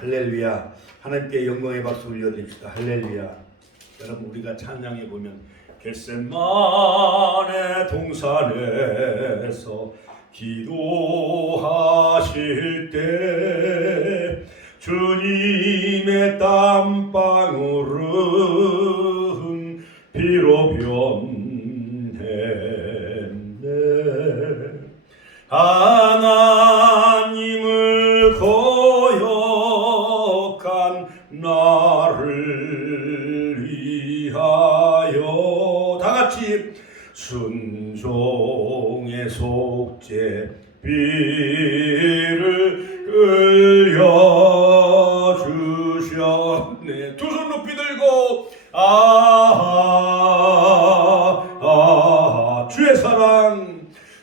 할렐루야. 하나님께 영광의 박수 올려드립시다. 할렐루야. 여러분 우리가 찬양해 보면 겟세마네 동산에서 기도하실 때 주님의 땀방울은 피로 변했네. 하나님을 거역한 나를 위하여 다같이 순종의 속죄 비를 흘려주셨네. 두 손 높이 들고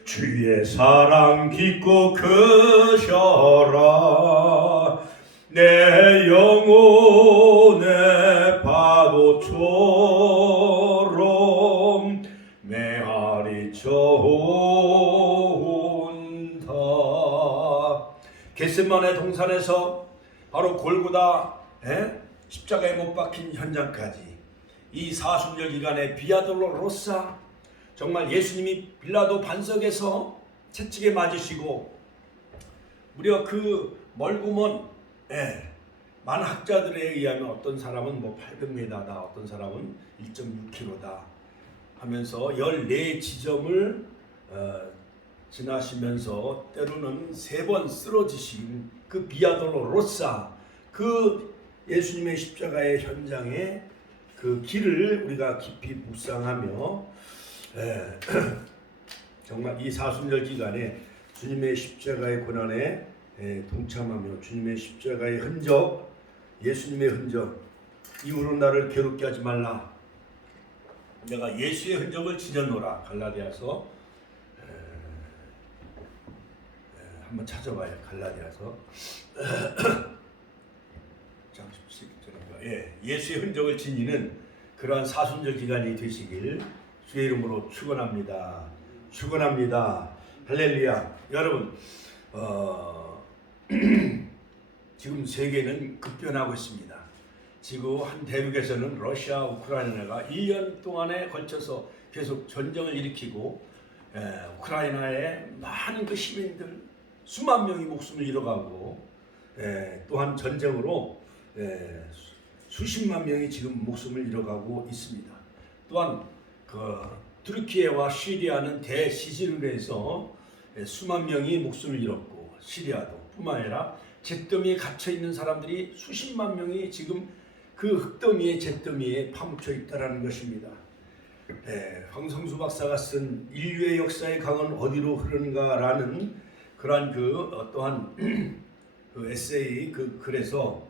주의 사랑 깊고 크셔라. 내 영혼의 파도처럼 메아리쳐 온다. 겟세마네 동산에서 바로 골고다 십자가에 못 박힌 현장까지 이 사순절 기간에 비아돌로로사, 정말 예수님이 빌라도 반석에서 채찍에 맞으시고 무려 그 멀고 먼 많은 학자들에 의하면 어떤 사람은 800m다, 어떤 사람은 1.6km다 하면서 14지점을 지나시면서 때로는 3번 쓰러지신 그 비아돌로로사, 그 예수님의 십자가의 현장에 그 길을 우리가 깊이 묵상하며 정말 이 사순절 기간에 주님의 십자가의 고난에 동참하며 주님의 십자가의 흔적, 예수님의 흔적, 이후로 나를 괴롭게 하지 말라, 내가 예수의 흔적을 지녔노라. 갈라디아서 한번 찾아봐요. 갈라디아서 예수의 흔적을 지니는 그러한 사순절 기간이 되시길 주의 이름으로 축원합니다. 축원합니다. 할렐루야. 여러분 지금 세계는 급변하고 있습니다. 지구 한 대륙에서는 러시아, 우크라이나가 1년 동안에 걸쳐서 계속 전쟁을 일으키고 우크라이나의 많은 그 시민들 수만 명이 목숨을 잃어가고 또한 전쟁으로 수십만 명이 지금 목숨을 잃어가고 있습니다. 또한 그 투르키예와 시리아는 대지진으로 해서 수만 명이 목숨을 잃었고, 시리아도 뿐만 아니라 잿더미에 갇혀 있는 사람들이 수십만 명이 지금 그 흙더미에 잿더미에 파묻혀 있다라는 것입니다. 황성수 박사가 쓴 인류의 역사의 강은 어디로 흐르는가라는 그러한 그 또한 그 에세이 그 글에서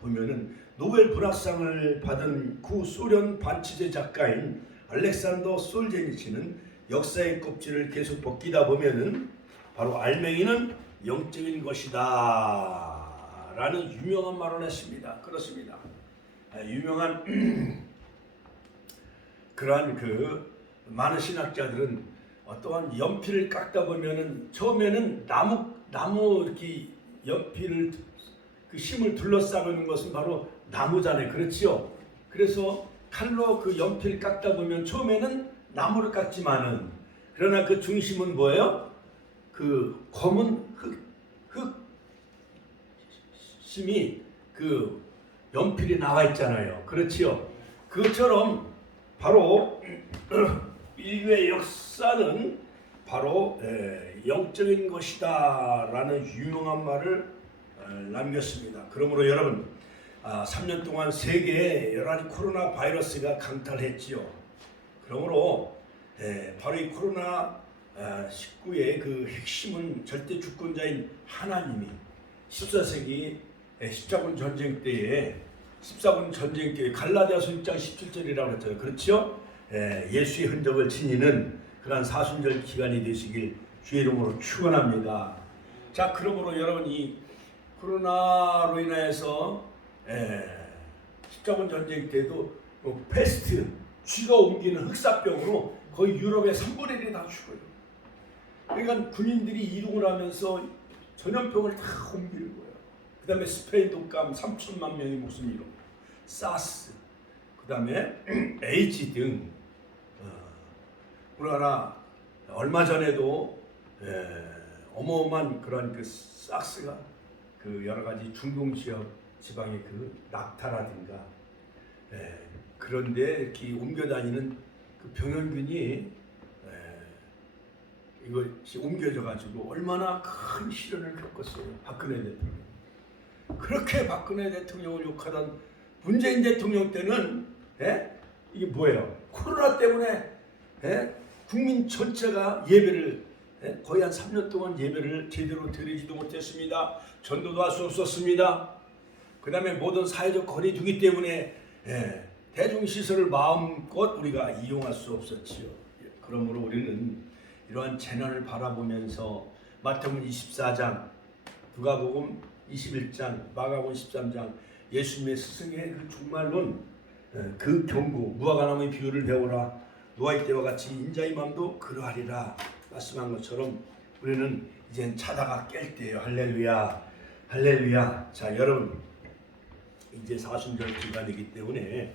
보면은 노벨 문학상을 받은 구소련 반치제 작가인 알렉산더 솔제니치는 역사의 껍질을 계속 벗기다 보면은 바로 알맹이는 영적인 것이다 라는 유명한 말을 했습니다. 그렇습니다. 유명한 그러한 그 많은 신학자들은 어떠한 연필을 깎다 보면은 처음에는 나무 이렇게 연필을 그 심을 둘러싸고 있는 것은 바로 나무잖아요. 그렇지요? 그래서 칼로 그 연필 깎다 보면 처음에는 나무를 깎지만은 그러나 그 중심은 뭐예요? 그 검은 흙심이 그 연필이 나와 있잖아요. 그렇지요? 그것처럼 바로 인류의 역사는 바로 영적인 것이다 라는 유명한 말을 남겼습니다. 그러므로 여러분 3년 동안 세계에 여러 가지 코로나 바이러스가 강탈했지요. 그러므로 바로 이 코로나 19의 그 핵심은 절대 주권자인 하나님이 14세기 십자군 전쟁 때에 갈라디아서 6장 17절이라고 했잖아요. 그렇죠? 예수의 흔적을 지니는 그러한 사순절 기간이 되시길 주의 이름으로 축원합니다. 자, 그러므로 여러분 이 코로나로 인해서 십자군 전쟁 때도 패스트, 쥐가 옮기는 흑사병으로 거의 유럽의 3분의 1이 다 죽어요. 그러니까 군인들이 이동을 하면서 전염병을 다 옮기는 거예요. 그 다음에 스페인 독감 3천만 명이 목숨 잃었고, 사스, 그 다음에 에이즈 등 우리나라 얼마 전에도 어마어마한 그런 그 사스가 그 여러 가지 중동 지역 지방의 그 낙타라든가 그런데 이렇게 옮겨 다니는 그 병원균이 이것이 옮겨져 가지고 얼마나 큰 시련을 겪었어요. 박근혜 대통령. 그렇게 박근혜 대통령을 욕하던 문재인 대통령 때는 이게 뭐예요? 코로나 때문에 국민 전체가 예배를 거의 한 3년 동안 예배를 제대로 드리지도 못했습니다. 전도도 할 수 없었습니다. 그 다음에 모든 사회적 거리 두기 때문에 대중시설을 마음껏 우리가 이용할 수 없었지요. 그러므로 우리는 이러한 재난을 바라보면서 마태복음 24장, 누가복음 21장, 마가복음 13장 예수님의 스승의 그 종말론, 그 경고, 무화과나무의 비유를 배우라. 노아의 때와 같이 인자의 마음도 그러하리라 말씀한 것처럼 우리는 이젠 자다가 깰 때예요. 할렐루야, 할렐루야. 자, 여러분 이제 사순절 기간이기 때문에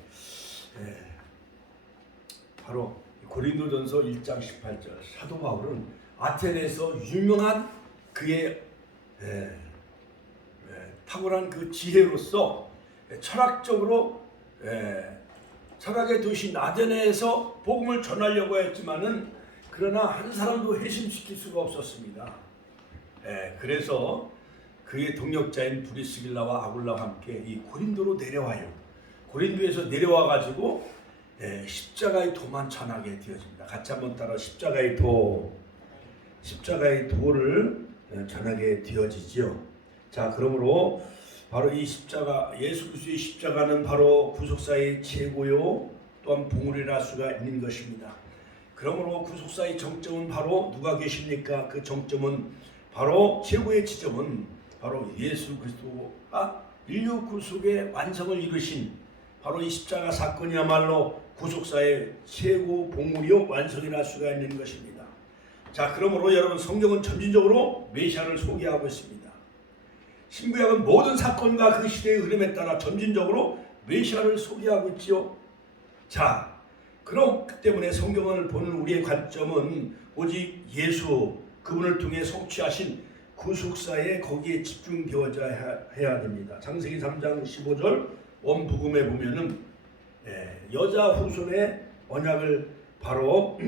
바로 고린도전서 1장 18절 사도 바울은 아테네에서 유명한 그의 탁월한 그 지혜로서 철학적으로 철학의 도시 나데네에서 복음을 전하려고 했지만은 그러나 한 사람도 회심시킬 수가 없었습니다. 그래서 그의 동역자인 브리스길라와 아굴라와 함께 이 고린도로 내려와요. 고린도에서 내려와 가지고 십자가의 도만 전하게 되어집니다. 같이 한번 따라 십자가의 도를 전하게 되어지지요. 자, 그러므로 바로 이 십자가, 예수 그리스도의 십자가는 바로 구속사의 최고요 또한 봉우리라 수가 있는 것입니다. 그러므로 구속사의 정점은 바로 누가 계십니까? 그 정점은 바로 최고의 지점은 바로 예수 그리스도가 인류 구속의 완성을 이루신 바로 이 십자가 사건이야말로 구속사의 최고 봉우리요 완성이라 수가 있는 것입니다. 자, 그러므로 여러분 성경은 점진적으로 메시아를 소개하고 있습니다. 신구약은 모든 사건과 그 시대의 흐름에 따라 점진적으로 메시아를 소개하고 있지요. 자, 그렇기 때문에 성경을 보는 우리의 관점은 오직 예수 그분을 통해 성취하신 구속사에 거기에 집중되어야 해야 됩니다. 창세기 3장 15절 원복음에 보면은 여자 후손의 언약을 바로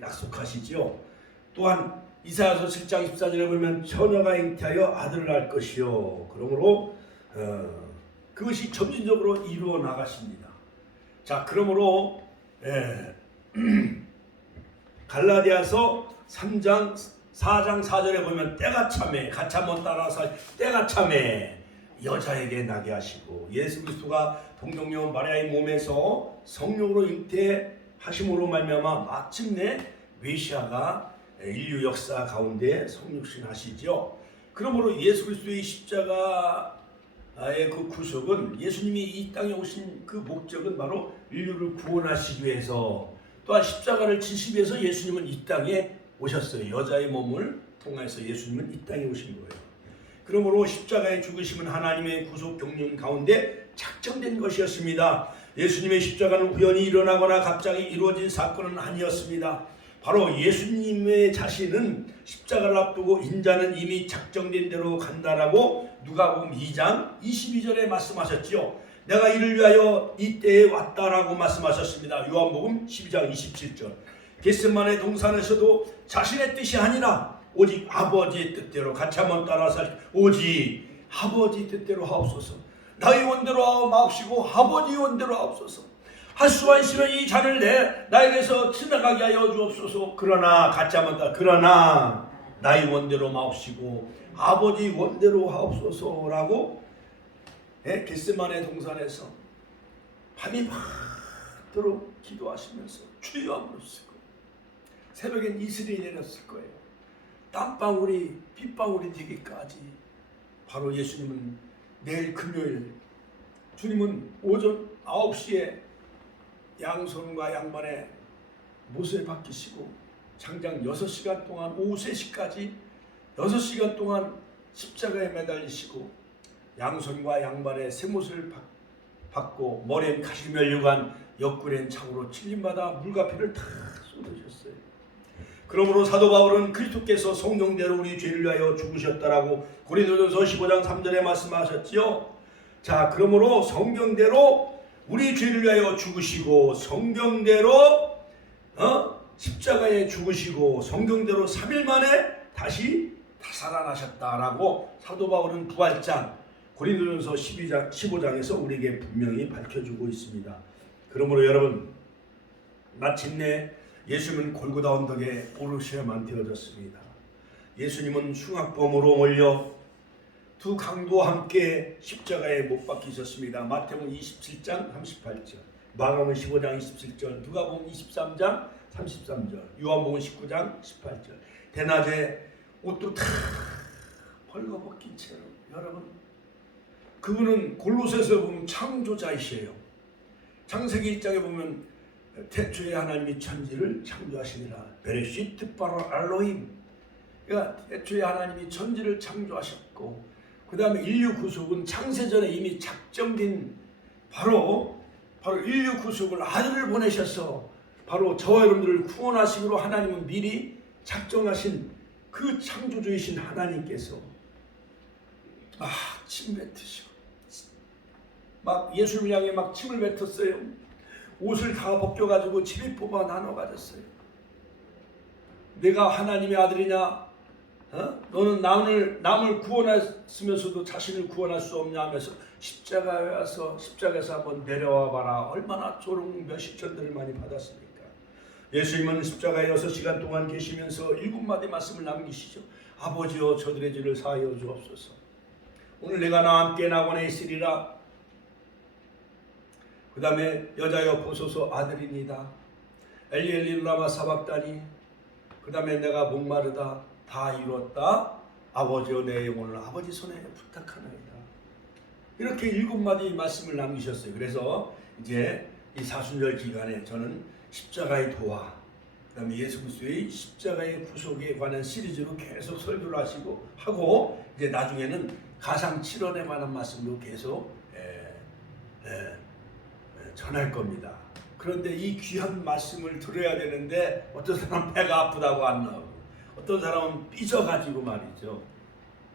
약속하시지요. 또한 이사야서 7장 14절에 보면 처녀가 잉태하여 아들을 낳을 것이요. 그러므로 그것이 점진적으로 이루어 나가십니다. 자, 그러므로 갈라디아서 3장 4장 4절에 보면 때가 참에 같이 한번 따라서 때가 참에 여자에게 나게 하시고 예수 그리스도가 동정녀 마리아의 몸에서 성령으로 잉태하심으로 말미암아 마침내 메시아가 인류 역사 가운데 성육신하시죠. 그러므로 예수 그리스도의 십자가의 그 구속은 예수님이 이 땅에 오신 그 목적은 바로 인류를 구원하시기 위해서 또한 십자가를 지시기 위해서 예수님은 이 땅에 오셨어요. 여자의 몸을 통해서 예수님은 이 땅에 오신 거예요. 그러므로 십자가의 죽으심은 하나님의 구속 경륜 가운데 작정된 것이었습니다. 예수님의 십자가는 우연히 일어나거나 갑자기 이루어진 사건은 아니었습니다. 바로 예수님의 자신은 십자가를 앞두고 인자는 이미 작정된 대로 간다라고 누가복음 2장 22절에 말씀하셨지요. 내가 이를 위하여 이때에 왔다라고 말씀하셨습니다. 요한복음 12장 27절. 겟세마네 동산에서도 자신의 뜻이 아니라 오직 아버지의 뜻대로 같이 한번 따라서 오직 아버지 뜻대로 하옵소서. 나의 원대로 마옵시고 아버지 원대로 하옵소서. 할 수 없으면 이 잔을 나에게서 지나가게 하여 주옵소서. 그러나 같이 한번 따라 그러나 나의 원대로 마옵시고 아버지 원대로 하옵소서라고 겟세마네 동산에서 밤이 많도록 기도하시면서 주여 하셨을 거예요. 새벽엔 이슬이 내렸을 거예요. 땀방울이 빗방울이 되기까지. 바로 예수님은 내일 금요일 주님은 오전 9시에 양손과 양반의 못을 박히시고 장장 6시간 동안 오후 3시까지 6시간 동안 십자가에 매달리시고 양손과 양발에 쇠못을 받고 머리엔 가시면류관 옆구리엔 창으로 찔림받아 물과 피를 다 쏟으셨어요. 그러므로 사도 바울은 그리스도께서 성령대로 우리 죄를 위하여 죽으셨다라고 고린도전서 15장 3절에 말씀하셨지요. 자, 그러므로 성경대로 우리 죄를 위하여 죽으시고 성경대로 십자가에 죽으시고 성경대로 3일 만에 다시 살아나셨다라고 사도 바울은 부활장 고린도전서 15장에서 우리에게 분명히 밝혀주고 있습니다. 그러므로 여러분, 마침내 예수님은 골고다 언덕에 오르셔야만 되어졌습니다. 예수님은 흉악범으로 몰려 두 강도와 함께 십자가에 못 박히셨습니다. 마태복음 27장 38절, 마가복음 15장 27절, 누가복음 23장 33절, 요한복음 19장 18절. 대낮에 옷도 다 벌거벗긴 채로, 여러분, 그분은 골로새서 보면 창조자이시에요. 창세기 1장에 보면 태초에 하나님이 천지를 창조하시니라. 베레시트 바로 알로힘. 그러니까 태초에 하나님이 천지를 창조하셨고, 그 다음에 인류 구속은 창세전에 이미 작정된 바로 인류 구속을 아들을 보내셔서 바로 저와 여러분들을 구원하시기로 하나님은 미리 작정하신 그 창조주이신 하나님께서 막 침 뱉으시고 막 예수를 향해 막 침을 뱉었어요. 옷을 다 벗겨가지고 집이 뽑아 나눠 가졌어요. 내가 하나님의 아들이냐? 너는 남을 구원했으면서도 자신을 구원할 수 없냐 하면서 십자가에 와서 십자가에서 한번 내려와 봐라. 얼마나 조롱 몇십전들을 많이 받았습니까? 예수님은 십자가에 6시간 동안 계시면서 7마디 말씀을 남기시죠. 아버지여 저들의 죄를 사하여 주옵소서. 오늘 내가 나와 함께 낙원에 있으리라. 그 다음에 여자여 보소서 아들이니다. 엘리 엘리 라마 사박다니. 그 다음에 내가 목마르다. 다 이뤘다. 아버지여 내 영혼을 아버지 손에 부탁하나이다. 이렇게 7마디 말씀을 남기셨어요. 그래서 이제 이 사순절 기간에 저는 십자가의 도와, 그 다음에 예수 그리스도의 십자가의 구속에 관한 시리즈로 계속 설교를 하고 이제 나중에는 가상 7원에 관한 말씀도 계속 전할 겁니다. 그런데 이 귀한 말씀을 들어야 되는데 어떤 사람은 배가 아프다고 안 나오고 어떤 사람은 삐져가지고 말이죠.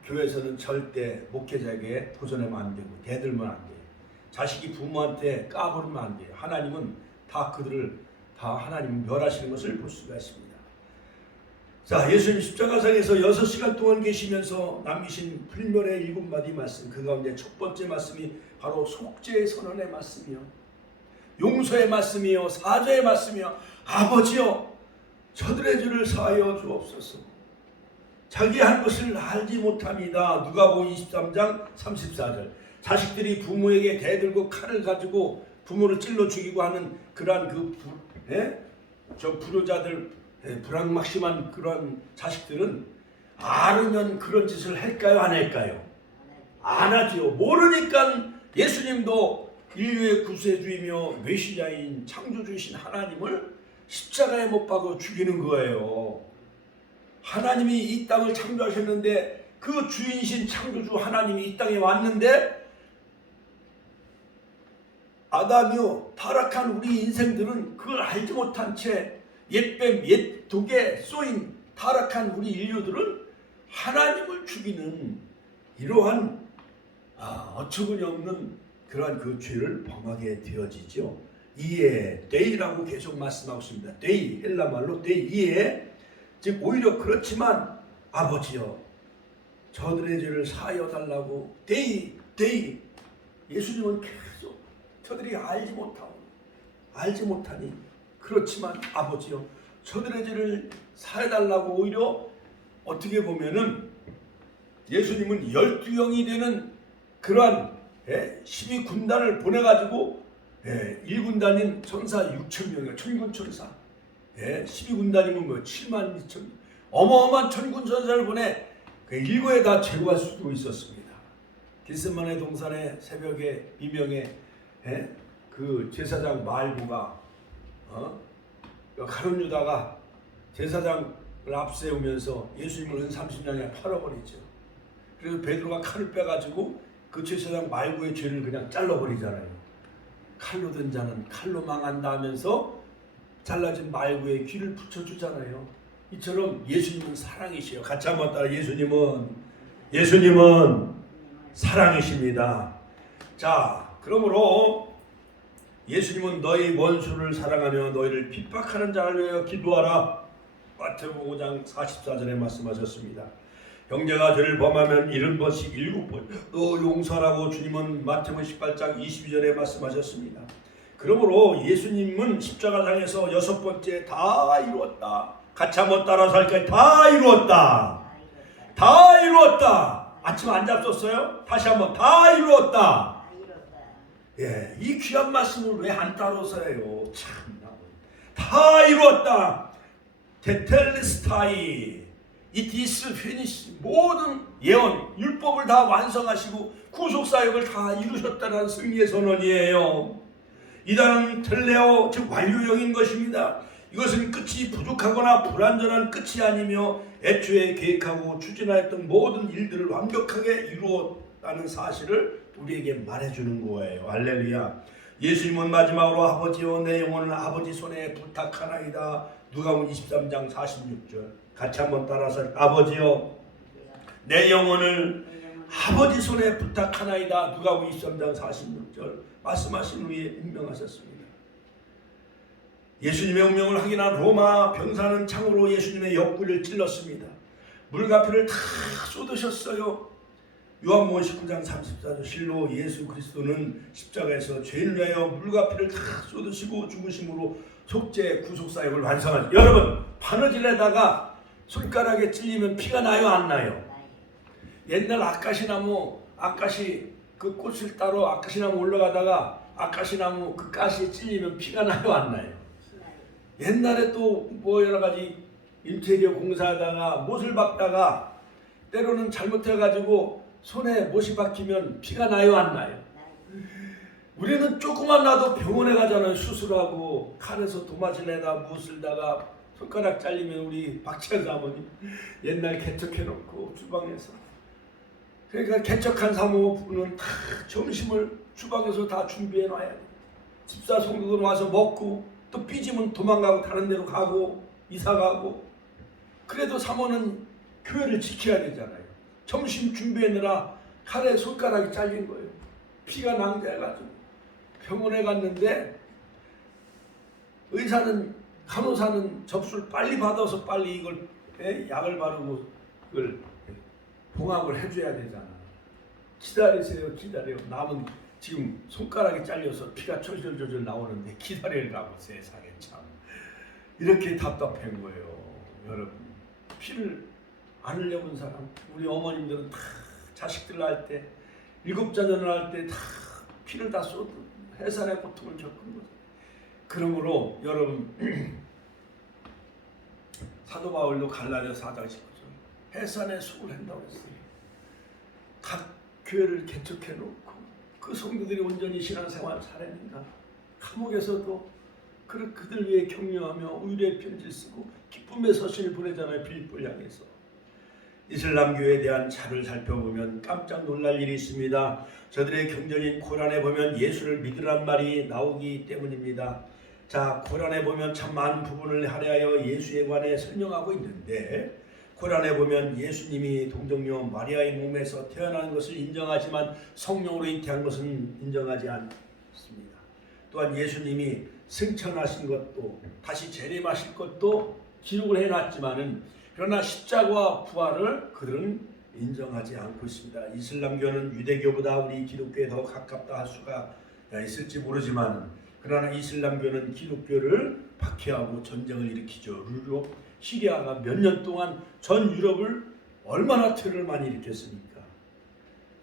교회에서는 절대 목회자에게 도전하면 안 되고 대들면 안 돼요. 자식이 부모한테 까부르면 안 돼요. 하나님은 다 그들을 다 하나님 멸하시는 것을 볼 수가 있습니다. 자, 예수님 십자가상에서 6시간 동안 계시면서 남기신 불멸의 7마디 말씀, 그 가운데 첫 번째 말씀이 바로 속죄의 선언의 말씀이요, 용서의 말씀이요, 사죄의 말씀이요. 아버지여 저들의 죄를 사하여 주옵소서. 자기 한 것을 알지 못합니다. 누가복음 23장 34절. 자식들이 부모에게 대들고 칼을 가지고 부모를 찔러 죽이고 하는 그러한 저 불효자들, 불악막심한 그런 자식들은 알으면 그런 짓을 할까요? 안 할까요? 안 하지요. 모르니까 예수님도 인류의 구세주이며 메시아인 창조주이신 하나님을 십자가에 못 박아 죽이는 거예요. 하나님이 이 땅을 창조하셨는데 그 주인이신 창조주 하나님이 이 땅에 왔는데 아담이요 타락한 우리 인생들은 그걸 알지 못한 채 옛뱀 옛독에 쏘인 타락한 우리 인류들은 하나님을 죽이는 이러한 어처구니 없는 그러한 그 죄를 범하게 되어지죠. 이에 데이라고 계속 말씀하고 있습니다. 데이, 헬라말로 데이, 이에 즉 오히려 그렇지만 아버지여 저들의 죄를 사하여 달라고 데이 예수님은 계속 저들이 알지 못하니 그렇지만 아버지여 저들의 죄를 사해 달라고 오히려 어떻게 보면은 예수님은 12영이 되는 그러한 12군단을 보내가지고 1군단인 천사 6천명이에요. 천군 천사. 12군단이면 뭐 7만 2천 어마어마한 천군 천사를 보내 그 일거에 다 제거할 수도 있었습니다. 겟세마네 동산의 새벽에 비명에 그 제사장 말구가 가룟 유다가 제사장을 앞세우면서 예수님을 은 30년에 팔아버리죠. 그래서 베드로가 칼을 빼가지고 그 제사장 말고의 죄를 그냥 잘라버리잖아요. 칼로 든 자는 칼로 망한다 하면서 잘라진 말고의 귀를 붙여주잖아요. 이처럼 예수님은 사랑이시요. 같이 한번 따라 예수님은 사랑이십니다. 자, 그러므로 예수님은 너희 원수를 사랑하며 너희를 핍박하는 자를 위하여 기도하라. 마태복음 5장 44절에 말씀하셨습니다. 형제가 죄를 범하면 70번씩 7번 너 용서하라고 주님은 마태복음 18장 22절에 말씀하셨습니다. 그러므로 예수님은 십자가상에서 6번째 다 이루었다. 같이 한번 따라서 할까요? 다 이루었다. 다 이루었다. 아침 안 잡섰어요? 다시 한번 다 이루었다. 예, 이 귀한 말씀을 왜 안 따라서 해요? 참, 다 이루었다. 테텔레스타이, it is finished. 모든 예언, 율법을 다 완성하시고 구속사역을 다 이루셨다는 승리의 선언이에요. 이단은 텔레오, 즉 완료형인 것입니다. 이것은 끝이 부족하거나 불완전한 끝이 아니며 애초에 계획하고 추진하였던 모든 일들을 완벽하게 이루었다는 사실을 우리에게 말해주는 거예요. 할렐루야. 예수님은 마지막으로 아버지여 내 영혼을 아버지 손에 부탁하나이다. 누가복음 23장 46절 같이 한번 따라서 아버지여 내 영혼을 아버지 손에 부탁하나이다. 누가복음 23장 46절 말씀하신 후에 임명하셨습니다. 예수님의 운명을 확인한 로마 병사는 창으로 예수님의 옆구리를 찔렀습니다. 물가피를 다 쏟으셨어요. 요한복음 19장 34절 실로 예수 그리스도는 십자가에서 죄인을 위하여 물가피를 다 쏟으시고 죽으심으로 속죄 구속사역을 완성하죠. 여러분, 바느질에다가 손가락에 찔리면 피가 나요, 안 나요? 옛날 아까시나무 그 꽃을 따러 아까시나무 올라가다가 아까시나무 그 가시에 찔리면 피가 나요, 안 나요? 옛날에 또 뭐 여러 가지 인테리어 공사하다가 못을 박다가 때로는 잘못해가지고 손에 못이 박히면 피가 나요, 안 나요? 우리는 조금만 나도 병원에 가잖아요. 수술하고 칼에서 도마질 내다 못을다가 손가락 잘리면 우리 박찬 사모님 옛날 개척해놓고 주방에서 그러니까 개척한 사모부는 다 점심을 주방에서 다 준비해 놔야 돼. 집사 성도들 와서 먹고 또 삐지면 도망가고 다른 데로 가고 이사 가고 그래도 사모는 교회를 지켜야 되잖아요. 점심 준비하느라 칼에 손가락이 잘린 거예요. 피가 낭자해가지고 병원에 갔는데 의사는 간호사는 접수를 빨리 받아서 빨리 이걸 약을 바르고 그걸 봉합을 해줘야 되잖아. 기다리세요, 기다려요. 남은 지금 손가락이 잘려서 피가 철철철철 나오는데 기다리라고. 세상에 참 이렇게 답답한 거예요. 여러분, 피를 안 흘려본 사람, 우리 어머님들은 다 자식들 낳을 때 7자녀를 낳을 때 다 피를 다 쏟고 해산의 고통을 겪은 거죠. 그러므로 여러분 사도 바울도 갈라디아 4장 19절 해산의 수고를 한다고 했어요. 각 교회를 개척해 놓고 그 성도들이 온전히 신앙생활을 살았는가. 감옥에서도 그들 위해 격려하며 의뢰의 편지를 쓰고 기쁨의 서신을 보내잖아요. 빌립보를 향해서. 이슬람 교회에 대한 차를 살펴보면 깜짝 놀랄 일이 있습니다. 저들의 경전인 코란에 보면 예수를 믿으란 말이 나오기 때문입니다. 자, 코란에 보면 참 많은 부분을 할애하여 예수에 관해 설명하고 있는데 코란에 보면 예수님이 동정녀 마리아의 몸에서 태어난 것을 인정하지만 성령으로 잉태한 것은 인정하지 않습니다. 또한 예수님이 승천하신 것도 다시 재림하실 것도 기록을 해놨지만은 그러나 십자가와 부활을 그들은 인정하지 않고 있습니다. 이슬람교는 유대교보다 우리 기독교에 더 가깝다 할 수가 있을지 모르지만 그러나 이슬람교는 기독교를 박해하고 전쟁을 일으키죠. 유럽, 시리아가 몇 년 동안 전 유럽을 얼마나 테러를 많이 일으켰습니까?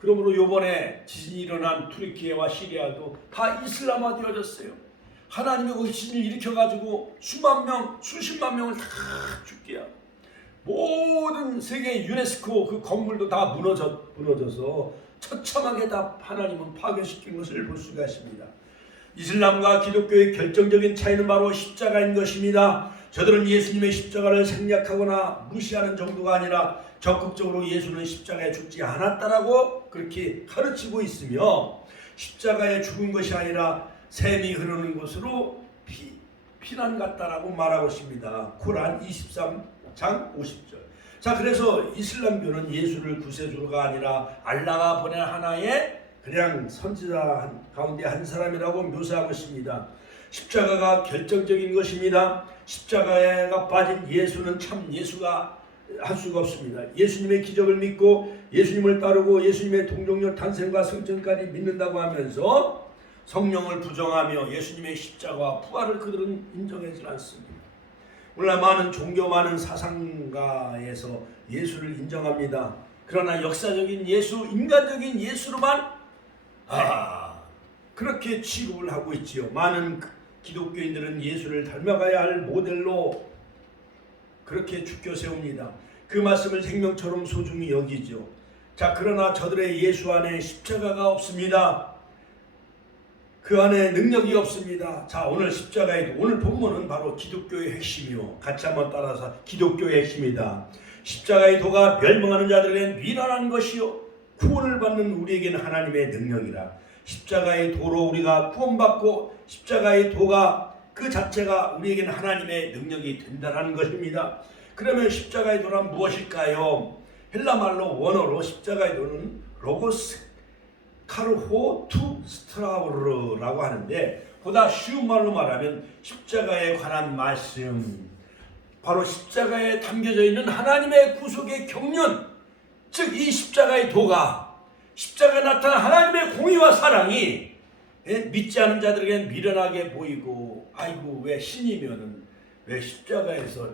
그러므로 이번에 지진이 일어난 투르키예와 시리아도 다 이슬람화 되어졌어요. 하나님이 거기 지진을 일으켜가지고 수만 명, 수십만 명을 다 죽게 하고 모든 세계 유네스코 그 건물도 다 무너져서 처참하게 다 하나님은 파괴시킨 것을 볼 수가 있습니다. 이슬람과 기독교의 결정적인 차이는 바로 십자가인 것입니다. 저들은 예수님의 십자가를 생략하거나 무시하는 정도가 아니라 적극적으로 예수는 십자가에 죽지 않았다라고 그렇게 가르치고 있으며, 십자가에 죽은 것이 아니라 샘이 흐르는 곳으로 피난 갔다라고 말하고 있습니다. 코란 23장 50절. 자, 그래서 이슬람교는 예수를 구세주가 아니라 알라가 보낸 하나의 그냥 선지자 가운데 한 사람이라고 묘사하고 있습니다. 십자가가 결정적인 것입니다. 십자가가 빠진 예수는 참 예수가 할 수가 없습니다. 예수님의 기적을 믿고 예수님을 따르고 예수님의 동정녀 탄생과 승천까지 믿는다고 하면서 성령을 부정하며 예수님의 십자가와 부활을 그들은 인정하지 않습니다. 오늘날 많은 종교, 많은 사상가에서 예수를 인정합니다. 그러나 역사적인 예수, 인간적인 예수로만 그렇게 취급을 하고 있지요. 많은 기독교인들은 예수를 닮아가야 할 모델로 그렇게 주켜 세웁니다. 그 말씀을 생명처럼 소중히 여기죠. 자, 그러나 저들의 예수 안에 십자가가 없습니다. 그 안에 능력이 없습니다. 자, 오늘 십자가에도 오늘 본문은 바로 기독교의 핵심이요. 같이 한번 따라서 기독교의 핵심이다. 십자가의 도가 멸망하는 자들에게는 미련한 것이요 구원을 받는 우리에게는 하나님의 능력이라. 십자가의 도로 우리가 구원받고 십자가의 도가 그 자체가 우리에게는 하나님의 능력이 된다는 것입니다. 그러면 십자가의 도란 무엇일까요? 헬라말로 원어로 십자가의 도는 로고스 카르호 투 스트라우르라고 하는데, 보다 쉬운 말로 말하면 십자가에 관한 말씀, 바로 십자가에 담겨져 있는 하나님의 구속의 경륜, 즉 이 십자가의 도가, 십자가에 나타난 하나님의 공의와 사랑이 믿지 않은 자들에게는 미련하게 보이고, 아이고 왜 신이면은 왜 십자가에서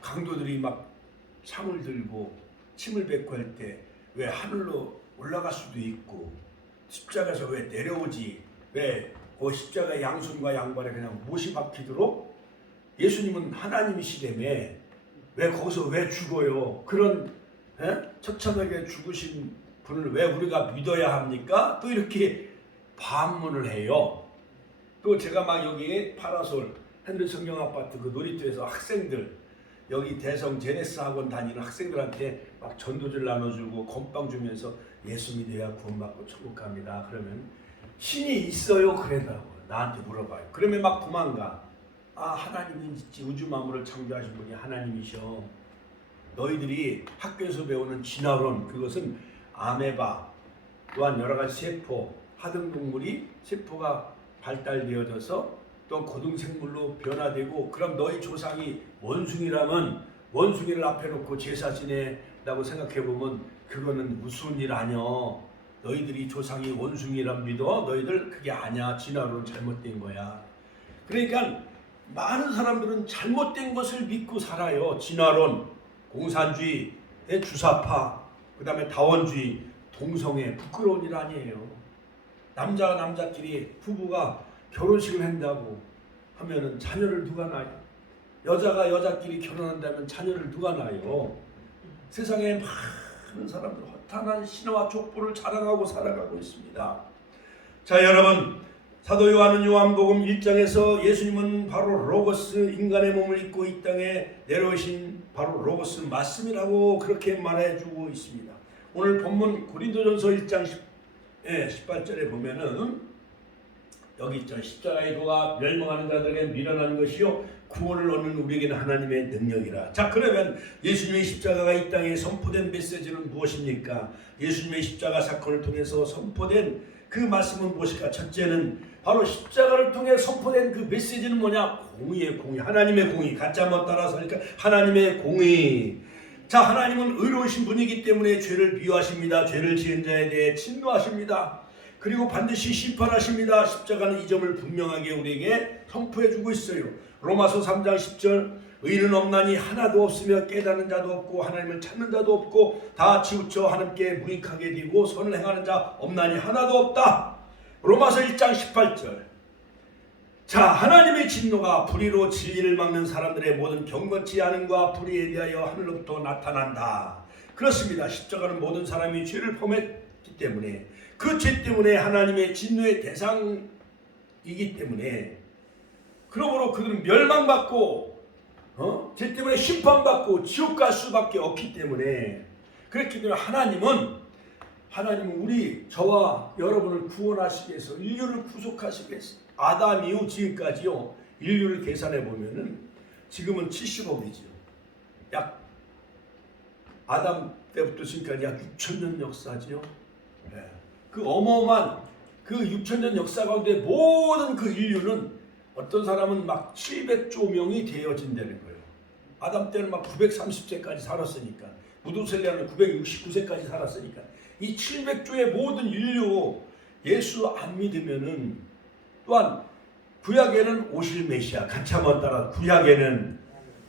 강도들이 막 창을 들고 침을 뱉고 할 때 왜 하늘로 올라갈 수도 있고, 십자가에서 왜 내려오지, 왜 그 십자가 양손과 양발에 그냥 못이 박히도록, 예수님은 하나님이시다며 왜 거기서 왜 죽어요? 그런 처참하게 죽으신 분을 왜 우리가 믿어야 합니까? 또 이렇게 반문을 해요. 또 제가 막 여기 파라솔 핸들 성경 아파트 그 놀이터에서 학생들, 여기 대성 제네스 학원 다니는 학생들한테 막 전도지를 나눠주고 건빵 주면서 예수 믿어야 구원받고 천국 갑니다. 그러면 신이 있어요? 그랬다고 나한테 물어봐요. 그러면 막 도망가. 하나님이 있지. 우주 만물을 창조하신 분이 하나님이셔. 너희들이 학교에서 배우는 진화론, 그것은 아메바 또한 여러 가지 세포, 하등동물이 세포가 발달되어져서 또 고등생물로 변화되고, 그럼 너희 조상이 원숭이라면 원숭이를 앞에 놓고 제사 지내라고 생각해보면 그거는 무슨 일 아니여. 너희들이 조상이 원숭이란 믿어? 너희들 그게 아니야. 진화론 잘못된 거야. 그러니까 많은 사람들은 잘못된 것을 믿고 살아요. 진화론, 공산주의, 주사파, 그 다음에 다원주의, 동성애, 부끄러운 일 아니에요. 남자와 남자끼리 부부가 결혼식을 한다고 하면은 자녀를 누가 낳아요? 여자가 여자끼리 결혼한다면 자녀를 누가 낳아요? 세상에 많은 사람들 허탄한 신화와 족보를 자랑하고 살아가고 있습니다. 자, 여러분, 사도 요한은 요한복음 1장에서 예수님은 바로 로고스, 인간의 몸을 입고 이 땅에 내려오신 바로 로고스 말씀이라고 그렇게 말해주고 있습니다. 오늘 본문 고린도전서 1장 18절에 보면은 여기 있죠. 십자가의 도가 멸망하는 자들에게 미련한 것이요 구원을 얻는 우리에게는 하나님의 능력이라. 자, 그러면 예수님의 십자가가 이 땅에 선포된 메시지는 무엇입니까? 예수님의 십자가 사건을 통해서 선포된 그 말씀은 무엇일까? 첫째는 바로 십자가를 통해 선포된 그 메시지는 뭐냐? 공의의 공의, 하나님의 공의. 같이 한번 따라서 하니까 하나님의 공의. 자, 하나님은 의로우신 분이기 때문에 죄를 미워하십니다. 죄를 지은 자에 대해 진노하십니다. 그리고 반드시 심판하십니다. 십자가는 이 점을 분명하게 우리에게 선포해주고 있어요. 로마서 3장 10절, 의는 없나니 하나도 없으며 깨닫는 자도 없고 하나님을 찾는 자도 없고 다 치우쳐 하나님께 무익하게 되고 선을 행하는 자 없나니 하나도 없다. 로마서 1장 18절. 자, 하나님의 진노가 불의로 진리를 막는 사람들의 모든 경건치 않음과 불의에 대하여 하늘로부터 나타난다. 그렇습니다. 십자가는 모든 사람이 죄를 범했기 때문에, 그 죄 때문에 하나님의 진노의 대상이기 때문에, 그러므로 그들은 멸망받고 죄 때문에 심판받고 지옥 갈 수밖에 없기 때문에, 그렇기 때문에 하나님은 우리 저와 여러분을 구원하시기 위해서, 인류를 구속하시기 위해서 아담 이후 지금까지요, 인류를 계산해 보면은 지금은 70억이죠. 약 아담 때부터 지금까지 약 6,000년 역사지요. 네. 그 어마어마한 그 6,000년 역사 가운데 모든 그 인류는, 어떤 사람은 막 700조 명이 되어진다는 거예요. 아담 때는 막 930세까지 살았으니까, 무두셀라는 969세까지 살았으니까, 이 700조의 모든 인류 예수 안 믿으면은, 또한 구약에는 오실 메시아, 같이 한번 따라, 구약에는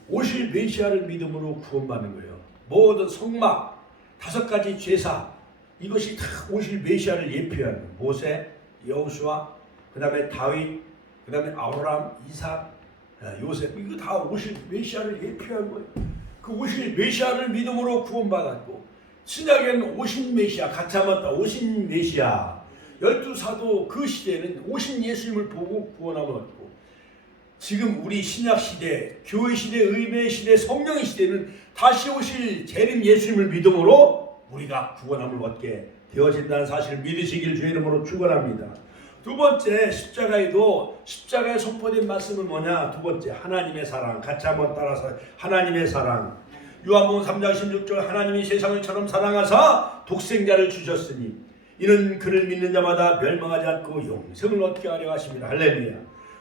오실 메시아를 믿음으로 구원받는 거예요. 모든 성막, 5가지 제사, 이것이 다 오실 메시아를 예표하는 거예요. 모세, 여호수아, 그 다음에 다윗, 그 다음에 아브라함, 이삭, 요셉, 이거 다 오실 메시아를 예표한 거예요. 그 오실 메시아를 믿음으로 구원받았고, 신약에는 오신 메시아, 같이 한번 따라, 오신 메시아, 12사도 그 시대에는 오신 예수님을 보고 구원함을 얻고, 지금 우리 신약 시대, 교회 시대, 의의 시대, 성령의 시대는 다시 오실 재림 예수님을 믿음으로 우리가 구원함을 얻게 되어진다는 사실을 믿으시길 주의 이름으로 축원합니다. 두 번째, 십자가에도, 십자가에 선포된 말씀은 뭐냐? 두 번째, 하나님의 사랑. 같이 한번 따라서, 하나님의 사랑. 요한복음 3장 16절, 하나님이 세상을 처럼 사랑하사 독생자를 주셨으니 이는 그를 믿는 자마다 멸망하지 않고 영생을 얻게 하려 하십니다. 할렐루야.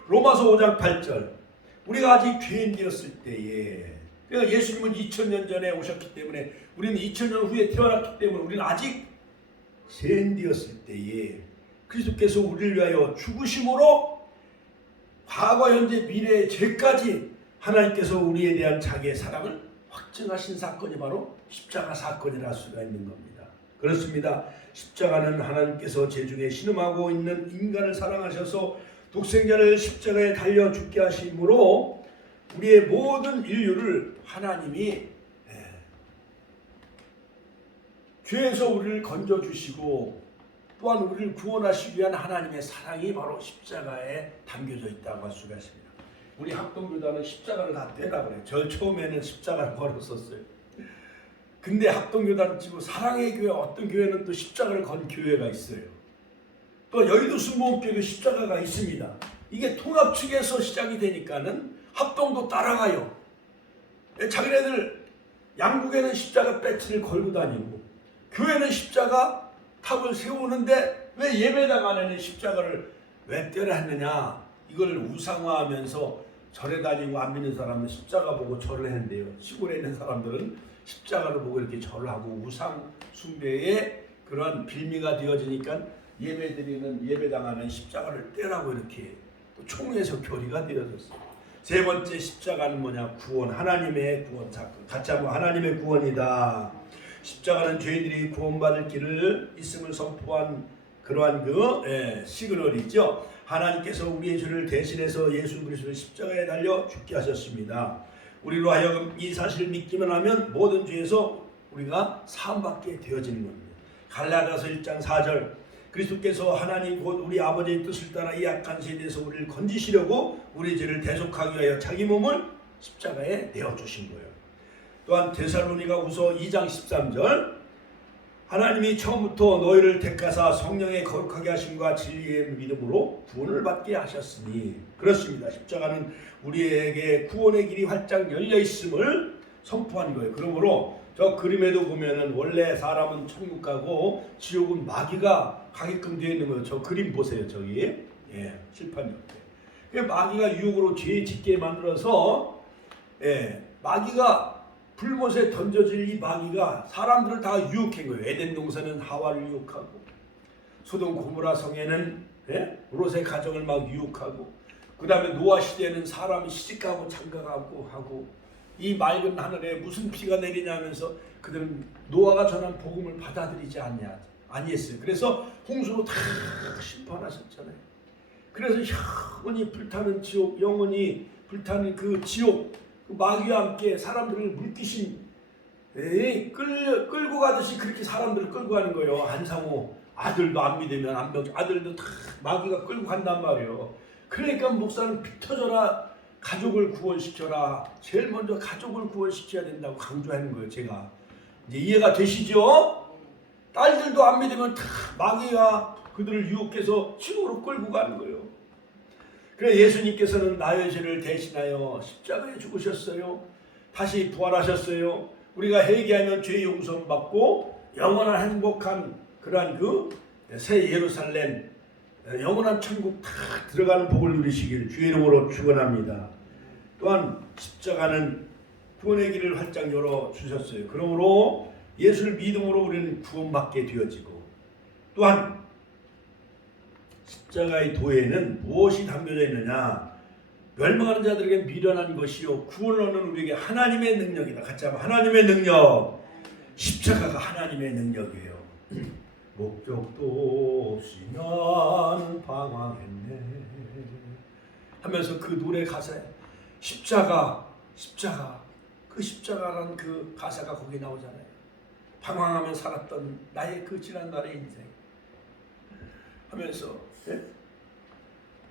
로마서 5장 8절, 우리가 아직 죄인되었을 때에, 그러니까 예수님은 2000년 전에 오셨기 때문에, 우리는 2000년 후에 태어났기 때문에 우리는 아직 죄인되었을 때에 그리스도께서 우리를 위하여 죽으심으로 과거, 현재, 미래의 죄까지 하나님께서 우리에 대한 자기의 사랑을 확증하신 사건이 바로 십자가 사건이라 할 수가 있는 겁니다. 그렇습니다. 십자가는 하나님께서 죄중에 신음하고 있는 인간을 사랑하셔서 독생자를 십자가에 달려 죽게 하심으로 우리의 모든 인류를 하나님이 죄에서 우리를 건져주시고, 또한 우리를 구원하시기 위한 하나님의 사랑이 바로 십자가에 담겨져 있다고 할 수가 있습니다. 우리 합동교단은 십자가를 다 떼라 그래요. 저 처음에는 십자가를 걸었었어요. 근데 합동교단 치고 사랑의 교회, 어떤 교회는 또 십자가를 건 교회가 있어요. 또 여의도 순복음교회도 십자가가 있습니다. 이게 통합 측에서 시작이 되니까는 합동도 따라가요. 자기네들 양국에는 십자가 배지를 걸고 다니고, 교회는 십자가 탑을 세우는데 왜 예배당 안에는 십자가를 왜 떼라 했느냐? 이걸 우상화하면서 절에 다니고 안 믿는 사람은 십자가 보고 절을 했는데요, 시골에 있는 사람들은 십자가를 보고 이렇게 절을 하고 우상 숭배의 그런 빌미가 되어지니까 예배드리는 예배당 안에 십자가를 떼라고 이렇게 또 총회에서 교리가 되어졌어요. 세 번째, 십자가는 뭐냐? 구원, 하나님의 구원 사건. 같이 한번, 하나님의 구원이다. 십자가는 죄인들이 구원받을 길을 있음을 선포한 그러한 시그널이죠. 하나님께서 우리의 죄를 대신해서 예수 그리스도를 십자가에 달려 죽게 하셨습니다. 우리로 하여금 이 사실을 믿기만 하면 모든 죄에서 우리가 사함받게 되어지는 겁니다. 갈라디아서 1장 4절, 그리스도께서 하나님 곧 우리 아버지의 뜻을 따라 이 악한 세대에서 우리를 건지시려고 우리 죄를 대속하기 위하여 자기 몸을 십자가에 내어주신 거예요. 또한 데살로니가후서 2장 13절, 하나님이 처음부터 너희를 택하사 성령의 거룩하게 하심과 진리의 믿음으로 구원을 받게 하셨으니, 그렇습니다. 십자가는 우리에게 구원의 길이 활짝 열려 있음을 선포한 거예요. 그러므로 저 그림에도 보면은 원래 사람은 천국 가고 지옥은 마귀가 가게끔 되어 있는 거예요. 저 그림 보세요. 저기 칠판 옆에 마귀가 유혹으로 죄 짓게 만들어서 마귀가 불못에 던져질 이 마귀가 사람들을 다 유혹한 거예요. 에덴 동산은 하와를 유혹하고, 소돔 고모라 성에는 롯의 가정을 막 유혹하고, 그 다음에 노아 시대에는 사람이 시집가고 장가가고 하고, 이 맑은 하늘에 무슨 비가 내리냐면서 그들은 노아가 전한 복음을 받아들이지 아니했어요. 그래서 홍수로 다 심판하셨잖아요. 그래서 영원히 불타는 지옥, 영원히 불타는 그 지옥, 그 마귀와 함께 사람들을 물귀신 끌고 가듯이 그렇게 사람들을 끌고 가는 거예요. 안상호 아들도 안 믿으면 안 먹죠. 아들도 다 마귀가 끌고 간단 말이에요. 그러니까 목사는 피 터져라 가족을 구원시켜라. 제일 먼저 가족을 구원시켜야 된다고 강조하는 거예요. 제가 이제 이해가 되시죠? 딸들도 안 믿으면 다 마귀가 그들을 유혹해서 지옥으로 끌고 가는 거예요. 그래 예수님께서는 나의 죄를 대신하여 십자가에 죽으셨어요. 다시 부활하셨어요. 우리가 회개하면 죄 용서 받고 영원한 행복한 그러한 그 새 예루살렘 영원한 천국 다 들어가는 복을 누리시길 주의 이름으로 축원합니다. 또한 십자가는 구원의 길을 활짝 열어 주셨어요. 그러므로 예수를 믿음으로 우리는 구원받게 되어지고, 또한 십자가의 도에는 무엇이 담겨져 있느냐? 멸망하는 자들에게 미련한 것이요 구원을 얻는 우리에게 하나님의 능력이다. 같이 하면 하나님의 능력. 십자가가 하나님의 능력이에요. 목적도 없이 나는 방황했네 하면서 그 노래 가사에 십자가 그 십자가라는 그 가사가 거기 나오잖아요. 방황하며 살았던 나의 그 지난 날의 인생 하면서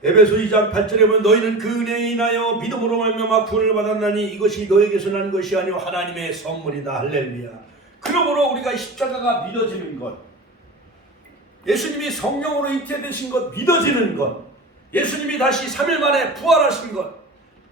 에베소 2장 8절에 보면 너희는 그 은혜에 인하여 믿음으로 말미암아 구원을 받았나니 이것이 너에게서 난 것이 아니요 하나님의 선물이다. 할렐루야. 그러므로 우리가 십자가가 믿어지는 것, 예수님이 성령으로 잉태되신 것 믿어지는 것, 예수님이 다시 3일 만에 부활하신 것,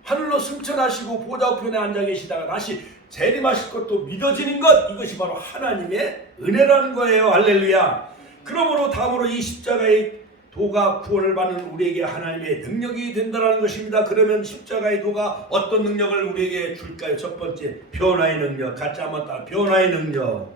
하늘로 승천하시고 보좌 우편에 앉아 계시다가 다시 재림하실 것도 믿어지는 것, 이것이 바로 하나님의 은혜라는 거예요. 할렐루야. 그러므로 다음으로 이 십자가의 도가 구원을 받는 우리에게 하나님의 능력이 된다는 것입니다. 그러면 십자가의 도가 어떤 능력을 우리에게 줄까요? 첫 번째, 변화의 능력. 같이 한번 따라. 변화의 능력.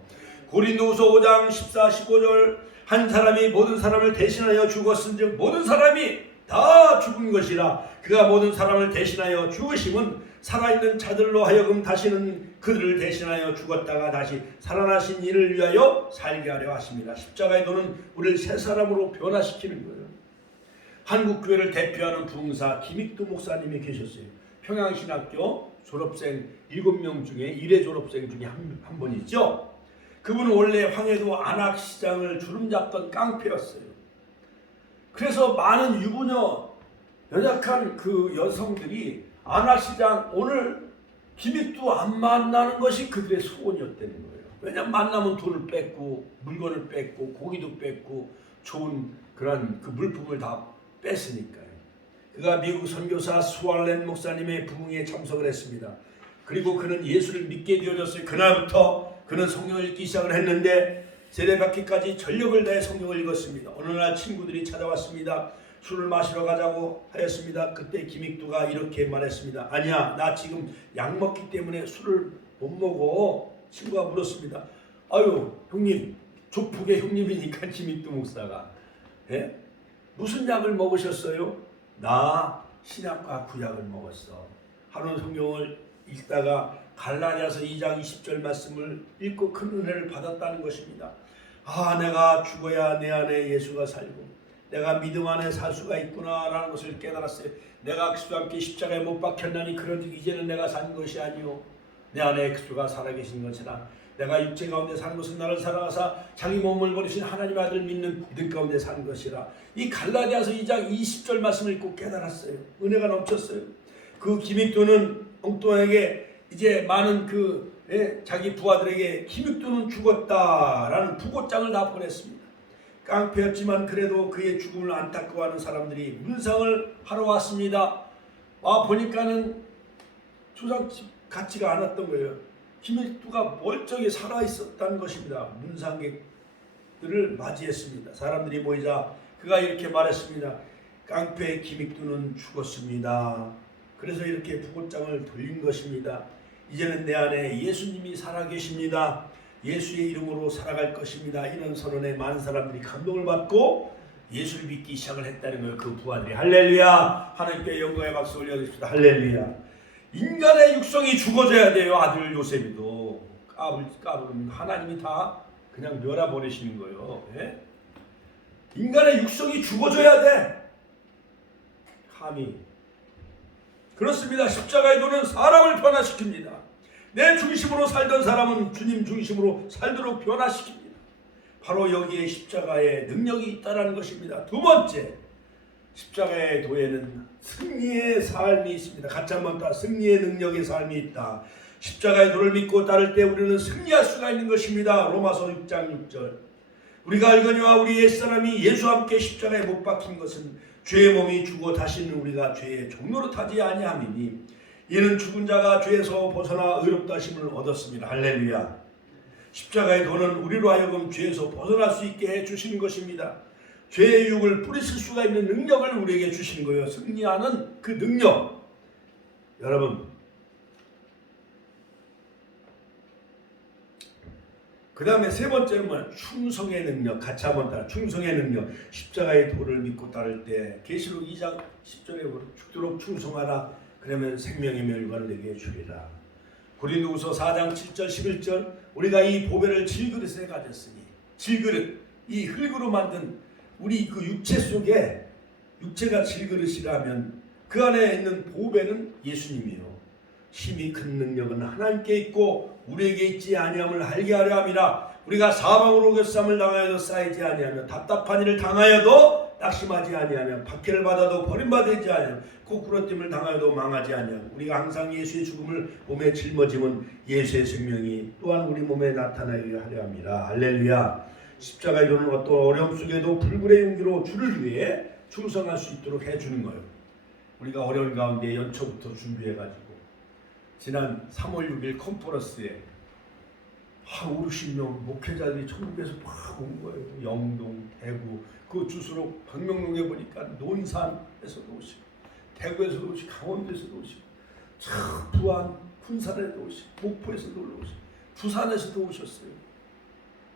고린도후서 5장 14, 15절 한 사람이 모든 사람을 대신하여 죽었은즉 모든 사람이 다 죽은 것이라. 그가 모든 사람을 대신하여 죽으심은 살아있는 자들로 하여금 다시는 그들을 대신하여 죽었다가 다시 살아나신 이를 위하여 살게 하려 하십니다. 십자가의 도는 우리를 새 사람으로 변화시키는 거예요. 한국교회를 대표하는 부흥사 김익두 목사님이 계셨어요. 평양신학교 졸업생 7명 중에 1회 졸업생 중에 한 분이죠. 그분은 원래 황해도 안악시장을 주름잡던 깡패였어요. 그래서 많은 유부녀 연약한 그 여성들이 안악시장 오늘 김익두 안 만나는 것이 그들의 소원이었다는 거예요. 왜냐하면 만나면 돈을 뺏고 물건을 뺏고 고기도 뺏고 좋은 그런 그 물품을 다 뺐으니까요. 그가 미국 선교사 수알렌 목사님의 부흥에 참석을 했습니다. 그리고 그는 예수를 믿게 되어졌어요. 그날부터 그는 성경을 읽기 시작을 했는데 세례받기까지 전력을 다해 성경을 읽었습니다. 어느 날 친구들이 찾아왔습니다. 술을 마시러 가자고 하였습니다. 그때 김익두가 이렇게 말했습니다. 아니야, 나 지금 약 먹기 때문에 술을 못 먹어. 친구가 물었습니다. 아유 형님, 조폭의 형님이니까 김익두 목사가 무슨 약을 먹으셨어요? 나 신약과 구약을 먹었어. 하루는 성경을 읽다가 갈라디아서 2장 20절 말씀을 읽고 큰 은혜를 받았다는 것입니다. 내가 죽어야 내 안에 예수가 살고 내가 믿음 안에 살 수가 있구나라는 것을 깨달았어요. 내가 그리스도와 함께 십자가에 못 박혔나니 그런즉 이제는 내가 산 것이 아니요 내 안에 그리스도가 살아계신 것이라. 내가 육체 가운데 사는 것은 나를 사랑하사 자기 몸을 버리신 하나님 아들 믿는 믿음 가운데 사는 것이라. 이 갈라디아서 2장 20절 말씀을 읽고 깨달았어요. 은혜가 넘쳤어요. 그 김익두는 엉뚱하게 이제 많은 자기 부하들에게 김익두는 죽었다라는 부고장을 다 보냈습니다. 깡패였지만 그래도 그의 죽음을 안타까워하는 사람들이 문상을 하러 왔습니다. 보니까는 조상 같지가 않았던 거예요. 김익두가 멀쩡히 살아있었다는 것입니다. 문상객들을 맞이했습니다. 사람들이 모이자 그가 이렇게 말했습니다. 깡패 김익두는 죽었습니다. 그래서 이렇게 부고장을 돌린 것입니다. 이제는 내 안에 예수님이 살아계십니다. 예수의 이름으로 살아갈 것입니다. 이런 선언에 많은 사람들이 감동을 받고 예수를 믿기 시작을 했다는 거예요. 그 부하들이. 할렐루야. 하나님께 영광의 박수 올려드립시다. 할렐루야. 인간의 육성이 죽어져야 돼요. 아들 요셉이도 까불면 하나님이 다 그냥 멸해버리시는 거예요. 인간의 육성이 죽어져야 돼. 감히. 그렇습니다. 십자가의 도는 사람을 변화시킵니다. 내 중심으로 살던 사람은 주님 중심으로 살도록 변화시킵니다. 바로 여기에 십자가의 능력이 있다는 것입니다. 두 번째, 십자가의 도에는 승리의 삶이 있습니다. 같이 한번 다 승리의 능력의 삶이 있다. 십자가의 도를 믿고 따를 때 우리는 승리할 수가 있는 것입니다. 로마서 6장 6절. 우리가 알거니와 우리 옛사람이 예수와 함께 십자가에 못 박힌 것은 죄의 몸이 죽어 다시는 우리가 죄의 종로로 타지 아니함이니 이는 죽은 자가 죄에서 벗어나 의롭다 하심을 얻었습니다. 할렐루야. 십자가의 도는 우리로 하여금 죄에서 벗어날 수 있게 해주시는 것입니다. 죄의 유혹을 뿌리칠 수가 있는 능력을 우리에게 주시는 거예요. 승리하는 그 능력. 여러분, 그 다음에 세 번째는 뭐야? 충성의 능력. 같이 한번 따라. 충성의 능력. 십자가의 도를 믿고 따를 때 계시록 2장 10절에 죽도록 충성하라. 그러면 생명의 멸관을 내게 주리라. 고린도후서 4장 7절 11절 우리가 이 보배를 질그릇에 가졌으니, 질그릇, 이 흙으로 만든 우리 그 육체 속에, 육체가 질그릇이라면 그 안에 있는 보배는 예수님이요 힘이 큰 능력은 하나님께 있고 우리에게 있지 아니함을 알게 하려 함이라. 우리가 사방으로 결삼을 당하여도 쌓이지 아니하며 답답한 일을 당하여도 낙심하지 아니하며 박해를 받아도 버림받지 아니하며 코꾸러짐을 당하여도 망하지 아니하며 우리가 항상 예수의 죽음을 몸에 짊어지면 예수의 생명이 또한 우리 몸에 나타나게 하려 함이라. 할렐루야. 십자가의 도는 어떤 어려움 속에도 불굴의 용기로 주를 위해 충성할 수 있도록 해주는 거예요. 우리가 어려운 가운데 연초부터 준비해가지고 지난 3월 6일 컨퍼런스에 50명 목회자들이 천국에서 막 온 거예요. 영동, 대구, 그 주소로 방명록에 보니까 논산에서도 오시고 대구에서도 오시고 강원도에서도 오시고 참 부안, 군산에도 오시고 목포에서도 올라오시고 부산에서도 오셨어요.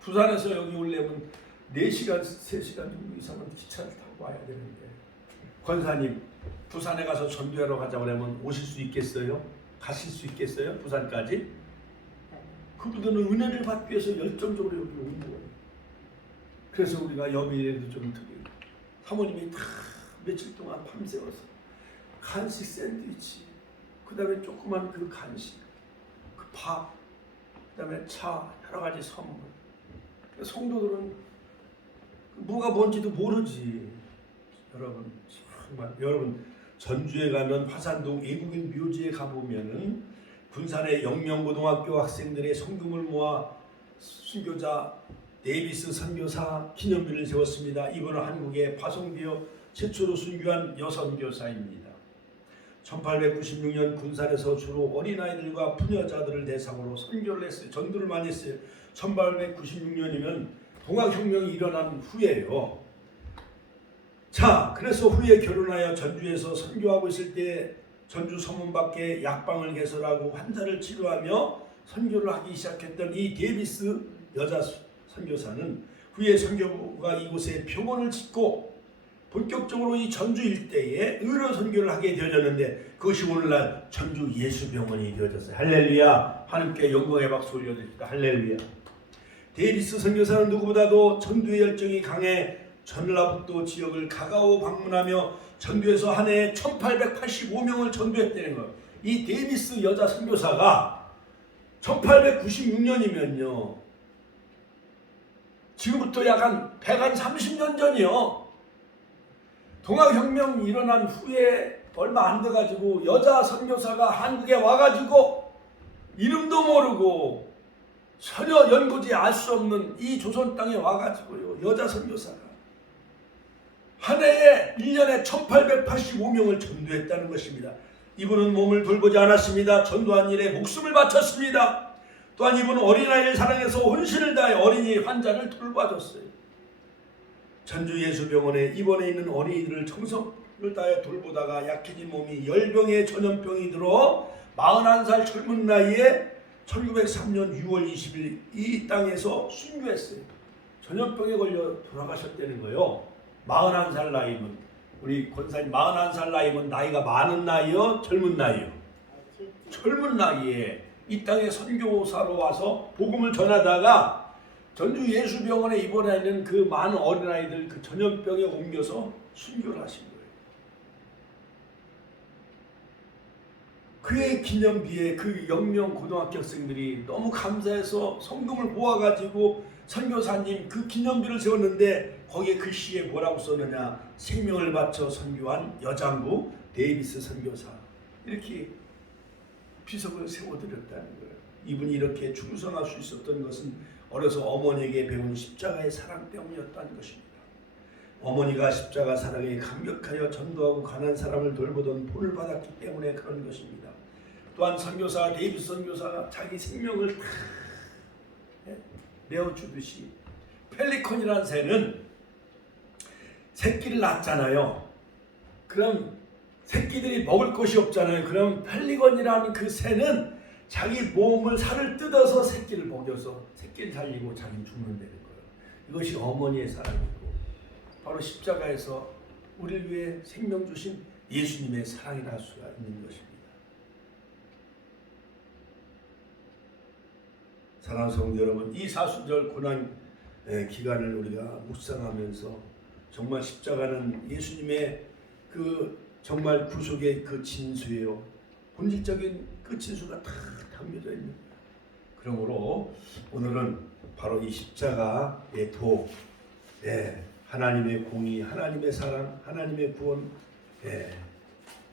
부산에서 여기 오려면 4시간, 3시간 정도 이상은 기차를 타고 와야 되는데 권사님 부산에 가서 전도하러 가자고 하면 오실 수 있겠어요? 가실 수 있겠어요? 부산까지? 그분들은 은혜를 받기 위해서 열정적으로 여기 온 거예요. 그래서 우리가 여비에도 좀 특이해요. 사모님이 다 며칠 동안 밤새워서 간식 샌드위치, 그 다음에 조그만 그 간식, 그 밥, 그 다음에 차, 여러 가지 선물. 성도들은 뭐가 뭔지도 모르지. 여러분, 정말 여러분 전주에 가면 화산동 외국인 묘지에 가보면은 군산의 영명고등학교 학생들의 성금을 모아 순교자 데이비스 선교사 기념비를 세웠습니다. 이분은 한국에 파송되어 최초로 순교한 여선교사입니다. 1896년 군산에서 주로 어린아이들과 부녀자들을 대상으로 선교를 했어요. 전도를 많이 했어요. 1896년이면 동학혁명이 일어난 후예요. 자, 그래서 후에 결혼하여 전주에서 선교하고 있을 때 전주 서문 밖에 약방을 개설하고 환자를 치료하며 선교를 하기 시작했던 이 데이비스 여자 선교사는 후에 선교부가 이곳에 병원을 짓고 본격적으로 이 전주 일대에 의료 선교를 하게 되어졌는데 그것이 오늘날 전주 예수병원이 되어졌어요. 할렐루야. 하나님께 영광의 박수 올려드립니다. 할렐루야. 데이비스 선교사는 누구보다도 전도의 열정이 강해 전라북도 지역을 가가오 방문하며 전도에서 한 해에 1885명을 전도했다는 거예요. 이 데이비스 여자 선교사가 1896년이면요 지금부터 약 한 130년 전이요. 동학혁명 일어난 후에 얼마 안 돼가지고 여자 선교사가 한국에 와가지고 이름도 모르고 전혀 연고지 알 수 없는 이 조선 땅에 와가지고요 여자 선교사가 한 해에 1년에 1885명을 전도했다는 것입니다. 이분은 몸을 돌보지 않았습니다. 전도한 일에 목숨을 바쳤습니다. 또한 이분은 어린아이를 사랑해서 혼신을 다해 어린이 환자를 돌봐줬어요. 전주 예수병원에 입원해 있는 어린이들을 정성을 다해 돌보다가 약해진 몸이 열병에 전염병이 들어 41살 젊은 나이에 1903년 6월 20일 이 땅에서 순교했어요. 전염병에 걸려 돌아가셨다는 거예요. 41살 나이면 우리 권사님 41살 나이면 나이가 많은 나이요? 젊은 나이요? 젊은 나이에 이 땅에 선교사로 와서 복음을 전하다가 전주 예수병원에 입원해 있는 그 많은 어린아이들 그 전염병에 옮겨서 순교를 하신 거예요. 그의 기념비에 그 영명 고등학교 학생들이 너무 감사해서 성금을 모아가지고 선교사님 그 기념비를 세웠는데 거기에 글씨에 뭐라고 썼느냐? 생명을 바쳐 선교한 여장부 데이비스 선교사, 이렇게 비석을 세워드렸다는 거예요. 이분이 이렇게 충성할 수 있었던 것은 어려서 어머니에게 배운 십자가의 사랑 때문이었다는 것입니다. 어머니가 십자가 사랑에 감격하여 전도하고 가난한 사람을 돌보던 본을 받았기 때문에 그런 것입니다. 또한 선교사 데이비스 선교사가 자기 생명을 다 내어주듯이, 펠리컨이라는 새는 새끼를 낳잖아요. 그럼 새끼들이 먹을 것이 없잖아요. 그럼 펠리컨이라는 그 새는 자기 몸을 살을 뜯어서 새끼를 먹여서 새끼를 살리고 자기는 죽는다는 거예요. 이것이 어머니의 사랑이고 바로 십자가에서 우리를 위해 생명 주신 예수님의 사랑이라 할 수가 있는 것입니다. 사랑하는 성도 여러분, 이 사순절 고난 기간을 우리가 묵상하면서 정말 십자가는 예수님의 그 정말 구속의 그 진수예요. 본질적인 그 진수가 다 담겨져 있는 거예요. 그러므로 오늘은 바로 이 십자가의 도, 하나님의 공의, 하나님의 사랑, 하나님의 구원,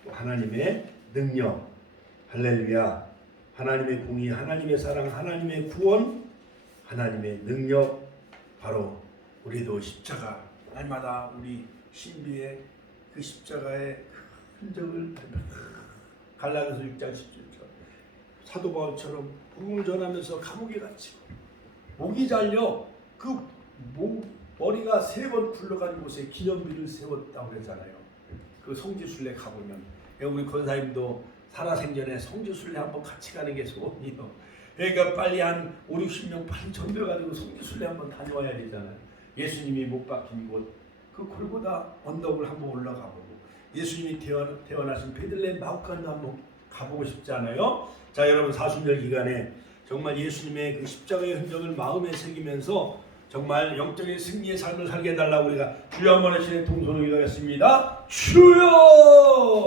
또 하나님의 능력, 할렐루야. 하나님의 공의, 하나님의 사랑, 하나님의 구원, 하나님의 능력, 바로 우리도 십자가, 날마다 우리 신비의 그 십자가의 흔적을 갈라디아서 6장 17절 사도 바울처럼 복음을 전하면서 감옥에 갇히고 목이 잘려 그 머리가 3번 굴러간 곳에 기념비를 세웠다고 그랬잖아요. 그 성지순례 가보면 우리 권사님도 살아생전에 성지순례 한번 같이 가는 게 소원이요. 그러니까 빨리 한 5, 60명 빨리 전도해가지고 성지순례 한번 다녀와야 되잖아요. 예수님이 못 박힌 곳, 그 골고다 언덕을 한번 올라가보고 예수님이 태어나신 베들레헴 마구간도 한번 가보고 싶잖아요. 자, 여러분, 사순절 기간에 정말 예수님의 그 십자가의 흔적을 마음에 새기면서 정말 영적인 승리의 삶을 살게 해달라고 우리가 주여 한번 하시는 동선을 기도하겠습니다. 주여!